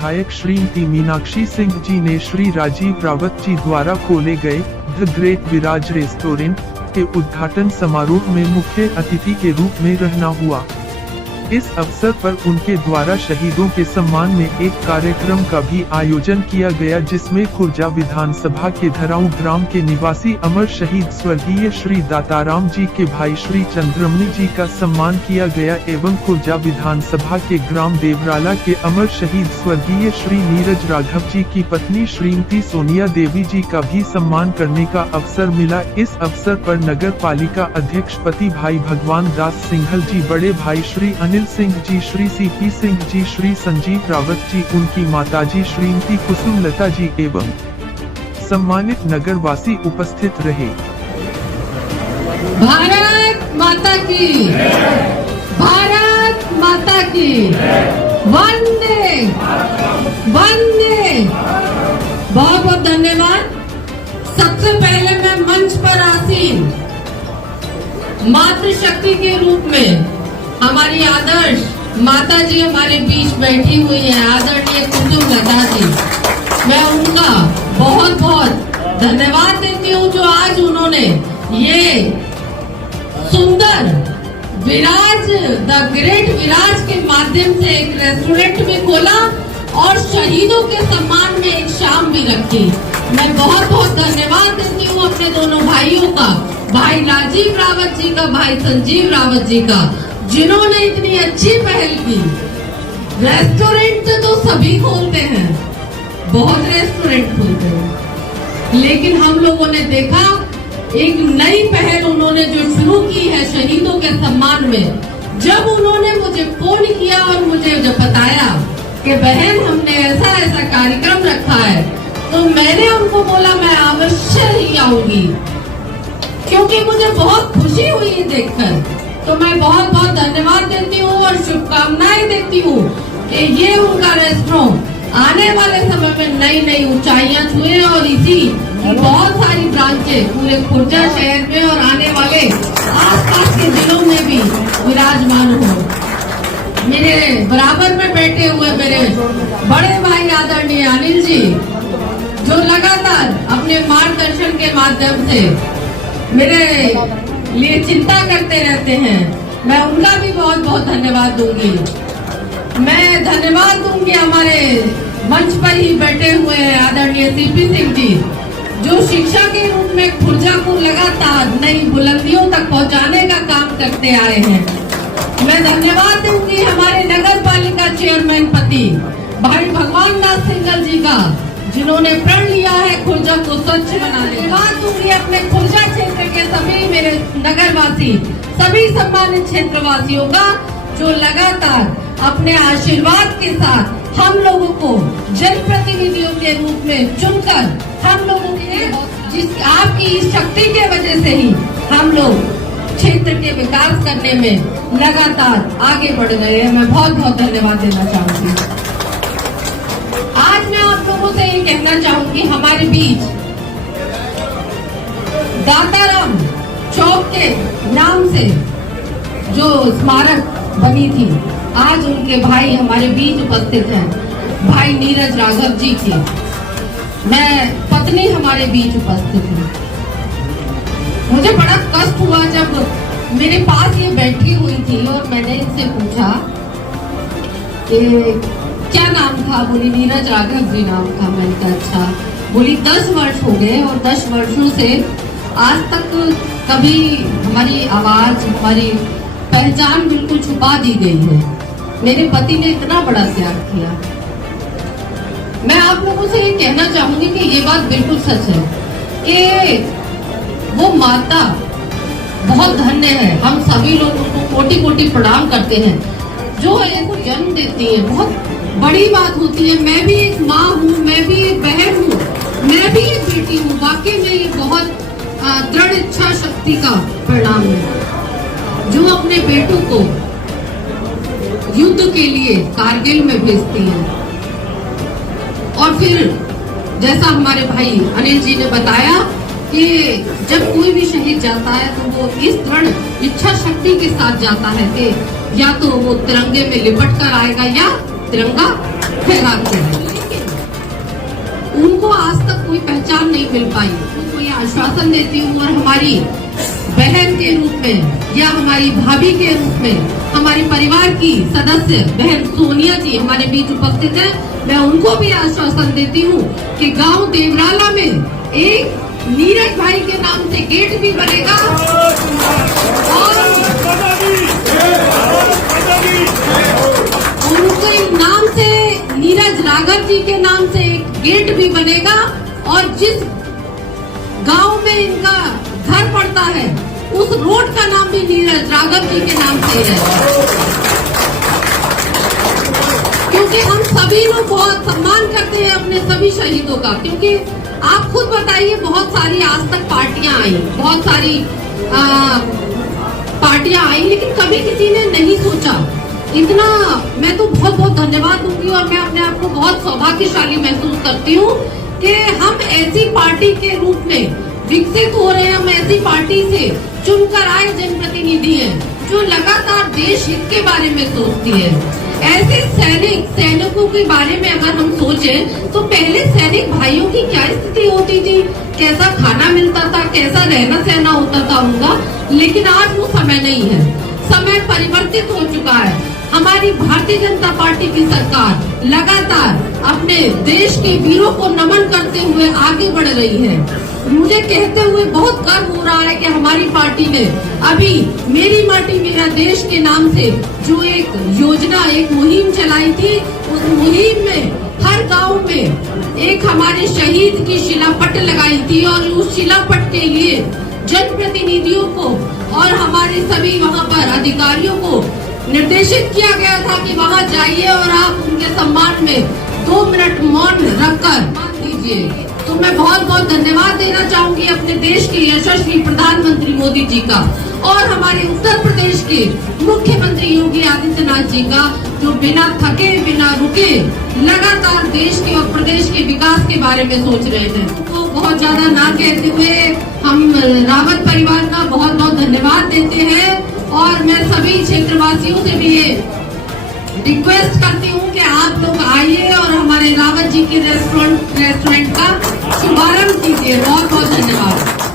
विधायक श्रीमती मीनाक्षी सिंह जी ने श्री राजीव रावत जी द्वारा खोले गए द ग्रेट विराज रेस्टोरेंट के उद्घाटन समारोह में मुख्य अतिथि के रूप में रहना हुआ। इस अवसर पर उनके द्वारा शहीदों के सम्मान में एक कार्यक्रम का भी आयोजन किया गया, जिसमें खुर्जा विधानसभा के धराऊ ग्राम के निवासी अमर शहीद स्वर्गीय श्री दाताराम जी के भाई श्री चंद्रमणि जी का सम्मान किया गया एवं खुर्जा विधानसभा के ग्राम देवराला के अमर शहीद स्वर्गीय श्री नीरज राघव जी की पत्नी श्रीमती सोनिया देवी जी का भी सम्मान करने का अवसर मिला। इस अवसर पर नगर पालिका अध्यक्ष पति भाई भगवान दास सिंघल जी, बड़े भाई श्री अनिल सिंह जी, श्री सीपी सिंह जी, श्री संजीव रावत जी, उनकी माताजी श्रीमती कुसुम लता जी एवं सम्मानित नगरवासी उपस्थित रहे। भारत माता की, भारत माता की, वंदे वंदे। बहुत बहुत धन्यवाद। सबसे पहले मैं मंच पर आसीन मातृशक्ति के रूप में हमारी आदर्श माता जी हमारे बीच बैठी हुई है, आदरणीय कुसुम लता जी, मैं उनका बहुत बहुत धन्यवाद देती हूँ जो आज उन्होंने ये सुंदर विराज द ग्रेट विराज के माध्यम से एक रेस्टोरेंट भी खोला और शहीदों के सम्मान में एक शाम भी रखी। मैं बहुत बहुत धन्यवाद देती हूँ अपने दोनों भाइयों का, भाई राजीव रावत जी का, भाई संजीव रावत जी का, जिन्होंने इतनी अच्छी पहल की। रेस्टोरेंट तो सभी खोलते हैं, बहुत रेस्टोरेंट खोलते हैं, लेकिन हम लोगों ने देखा एक नई पहल उन्होंने जो शुरू की है शहीदों के सम्मान में। जब उन्होंने मुझे फोन किया और मुझे जब बताया कि बहन हमने ऐसा ऐसा कार्यक्रम रखा है, तो मैंने उनको बोला मैं अवश्य ही आऊंगी, क्योंकि मुझे बहुत खुशी हुई देखकर। तो मैं बहुत बहुत धन्यवाद देती हूँ और शुभकामनाएं देती हूँ कि ये उनका रेस्टोरेंट आने वाले समय में नई नई ऊंचाइयां छुए और इसी बहुत सारी ब्रांचें पूरे खुर्जा शहर में और आने वाले आसपास के जिलों में भी विराजमान हो। मेरे बराबर में बैठे हुए मेरे बड़े भाई आदरणीय अनिल जी, जो लगातार अपने मार्गदर्शन के माध्यम से मेरे लिए चिंता करते रहते हैं, मैं उनका भी बहुत बहुत धन्यवाद दूंगी। मैं धन्यवाद दूंगी हमारे मंच पर ही बैठे हुए आदरणीय सीपी सिंह जी, जो शिक्षा के रूप में खुर्जा को लगातार नई बुलंदियों तक पहुंचाने का काम करते आए हैं। मैं धन्यवाद दूंगी हमारे नगर पालिका चेयरमैन पति भाई भगवान दास सिंघल जी का, जिन्होंने प्रण लिया है खुर्जा को स्वच्छ बनाने। धन्यवाद दूंगी अपने खुर्जा क्षेत्र के सभी मेरे नगरवासी, सभी सम्मानित क्षेत्रवासियों का, जो लगातार अपने आशीर्वाद के साथ हम लोगों को जनप्रतिनिधियों के रूप में चुनकर हम लोगों के जिस आपकी इस शक्ति के वजह से ही हम लोग क्षेत्र के विकास करने में लगातार आगे बढ़ रहे हैं। मैं बहुत बहुत धन्यवाद देना चाहूंगी। आज मैं आप लोगों से ये कहना चाहूंगी, हमारे बीच दाताराम चौक के नाम से जो स्मारक बनी थी, आज उनके भाई हमारे बीच उपस्थित हैं, भाई नीरज राघव जी की मैं पत्नी हमारे बीच उपस्थित है। मुझे बड़ा कष्ट हुआ जब मेरे पास ये बैठी हुई थी और मैंने इनसे पूछा कि क्या नाम था? बोली नीरज राघव जी नाम था। मैंने कहा अच्छा। बोली 10 वर्ष हो गए और 10 वर्षों से आज तक कभी हमारी आवाज, हमारी पहचान बिल्कुल छुपा दी गई है। मेरे पति ने इतना बड़ा त्याग किया। मैं आप लोगों से ये कहना चाहूंगी कि ये बात बिल्कुल सच है कि वो माता बहुत धन्य है। हम सभी लोग उनको कोटि कोटि प्रणाम करते हैं, जो इनको जन्म देती है। बहुत बड़ी बात होती है। मैं भी एक माँ हूँ, मैं भी एक बहन हूँ, मैं भी एक बेटी हूँ। वाकई में ये बहुत दृढ़ इच्छा शक्ति का परिणाम है, जो अपने बेटों को युद्ध के लिए कारगिल में भेजती है। और फिर जैसा हमारे भाई अनिल जी ने बताया कि जब कोई भी शहीद जाता है तो वो इस दृढ़ इच्छा शक्ति के साथ जाता है कि या तो वो तिरंगे में लिपट कर आएगा या तिरंगा फहराते हैं। उनको आज तक कोई पहचान नहीं मिल पाई। उनको ये आश्वासन देती हूँ और हमारी बहन के रूप में या हमारी भाभी के रूप में हमारे परिवार की सदस्य बहन सोनिया जी हमारे बीच उपस्थित है, मैं उनको भी आश्वासन देती हूँ कि गांव देवराला में एक नीरज भाई के नाम से गेट भी बनेगा और उनके नाम से नीरज राघव जी के नाम से एक गेट भी बनेगा और जिस गांव में इनका घर पड़ता है उस रोड का नाम भी नीरज राघव जी के नाम से है, क्योंकि हम सभी लोग बहुत सम्मान करते हैं अपने सभी शहीदों का। क्योंकि आप खुद बताइए, बहुत सारी आज तक पार्टियां आई, बहुत सारी पार्टियां आई, लेकिन कभी किसी ने नहीं सोचा इतना। मैं तो बहुत बहुत धन्यवाद दूंगी और मैं अपने आप को बहुत सौभाग्यशाली महसूस करती हूँ कि हम ऐसी पार्टी के रूप में विकसित हो रहे हैं। हम ऐसी पार्टी से चुनकर आए जनप्रतिनिधि हैं जो लगातार देश हित के बारे में सोचती है। ऐसे सैनिकों के बारे में अगर हम सोचें तो पहले सैनिक भाइयों की क्या स्थिति होती थी, कैसा खाना मिलता था, कैसा रहना सहना होता था उनका। लेकिन आज वो समय नहीं है, समय परिवर्तित हो चुका है। हमारी भारतीय जनता पार्टी की सरकार लगातार अपने देश के वीरों को नमन करते हुए आगे बढ़ रही है। मुझे कहते हुए बहुत गर्व हो रहा है कि हमारी पार्टी ने अभी मेरी माटी मेरा देश के नाम से जो एक योजना, एक मुहिम चलाई थी, उस मुहिम में हर गांव में एक हमारे शहीद की शिलापट लगाई थी और उस शिलापट के लिए जनप्रतिनिधियों को और हमारे सभी वहां पर अधिकारियों को निर्देशित किया गया था कि वहां जाइए और आप उनके सम्मान में 2 मिनट मौन रखकर मान दीजिए। तो मैं बहुत बहुत धन्यवाद देना चाहूंगी अपने देश के यशस्वी प्रधानमंत्री मोदी जी का और हमारे उत्तर प्रदेश के मुख्यमंत्री योगी आदित्यनाथ जी का, जो बिना थके बिना रुके लगातार देश के और प्रदेश के विकास के बारे में सोच रहे थे। तो बहुत ज्यादा ना कहते हुए हम रावत परिवार का बहुत बहुत धन्यवाद देते हैं और मैं सभी क्षेत्रवासियों से भी ये रिक्वेस्ट करती हूँ कि आप लोग आइए और हमारे रावत जी के रेस्टोरेंट का शुभारंभ कीजिए। बहुत बहुत धन्यवाद।